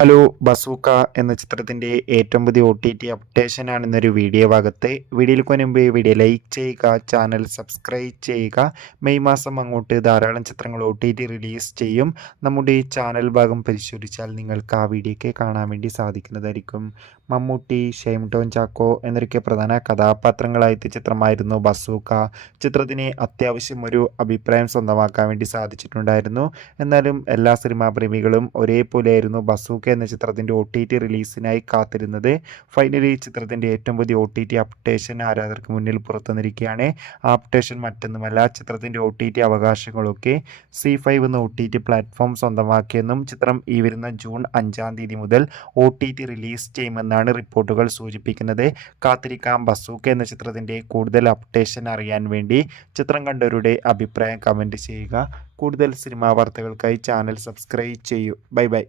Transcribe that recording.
Hello bazooka എന്ന ചിത്രത്തിൻ്റെ ഏറ്റവും പുതിയ OTT അപ്ഡേഷനാണ് ഇന്നൊരു വീഡിയോ ഭാഗത്ത്. വീഡിയോയിൽ മുൻപ് വീഡിയോ ലൈക്ക് ചെയ്യുക, ചാനൽ സബ്സ്ക്രൈബ് ചെയ്യുക. മെയ് മാസം അങ്ങോട്ട് ധാരാളം ചിത്രങ്ങൾ OTT റിലീസ് ചെയ്യും. നമ്മുടെ ഈ ചാനൽ ഭാഗം പരിശോധിച്ചാൽ നിങ്ങൾക്ക് ആ വീഡിയോയ്ക്ക് കാണാൻ വേണ്ടി സാധിക്കുന്നതായിരിക്കും. മമ്മൂട്ടി, ഷൈൻ ടോം ചാക്കോ എന്നൊക്കെ പ്രധാന കഥാപാത്രങ്ങളായിട്ട് ചിത്രമായിരുന്നു ബസൂക്ക. ചിത്രത്തിന് അത്യാവശ്യം ഒരു അഭിപ്രായം സ്വന്തമാക്കാൻ വേണ്ടി സാധിച്ചിട്ടുണ്ടായിരുന്നു. എന്നാലും എല്ലാ സിനിമാ പ്രേമികളും ഒരേപോലെയായിരുന്നു ബസൂക്ക എന്ന ചിത്രത്തിൻ്റെ OTT റിലീസിനായി കാത്തിരുന്നത്. ഫൈനലി ചിത്രത്തിൻ്റെ ഏറ്റവും പുതിയ OTT അപ്ഡേഷൻ ആരാധകർക്ക് മുന്നിൽ പുറത്തുവന്നിരിക്കുകയാണ്. ആ അപ്ഡേഷൻ മറ്റൊന്നുമല്ല, ചിത്രത്തിൻ്റെ OTT അവകാശങ്ങളൊക്കെ C5 എന്ന OTT പ്ലാറ്റ്ഫോം സ്വന്തമാക്കിയെന്നും ചിത്രം ഈ വരുന്ന ജൂൺ 5-ാം തീയതി മുതൽ OTT റിലീസ് ചെയ്യുമെന്നാണ് റിപ്പോർട്ടുകൾ സൂചിപ്പിക്കുന്നത്. കാത്തിരിക്കാം ബസൂക്ക എന്ന ചിത്രത്തിൻ്റെ കൂടുതൽ അപ്ഡേഷൻ അറിയാൻ വേണ്ടി. ചിത്രം കണ്ടവരുടെ അഭിപ്രായം കമൻറ്റ് ചെയ്യുക. കൂടുതൽ സിനിമാ വാർത്തകൾക്കായി ചാനൽ സബ്സ്ക്രൈബ് ചെയ്യൂ. Bye bye.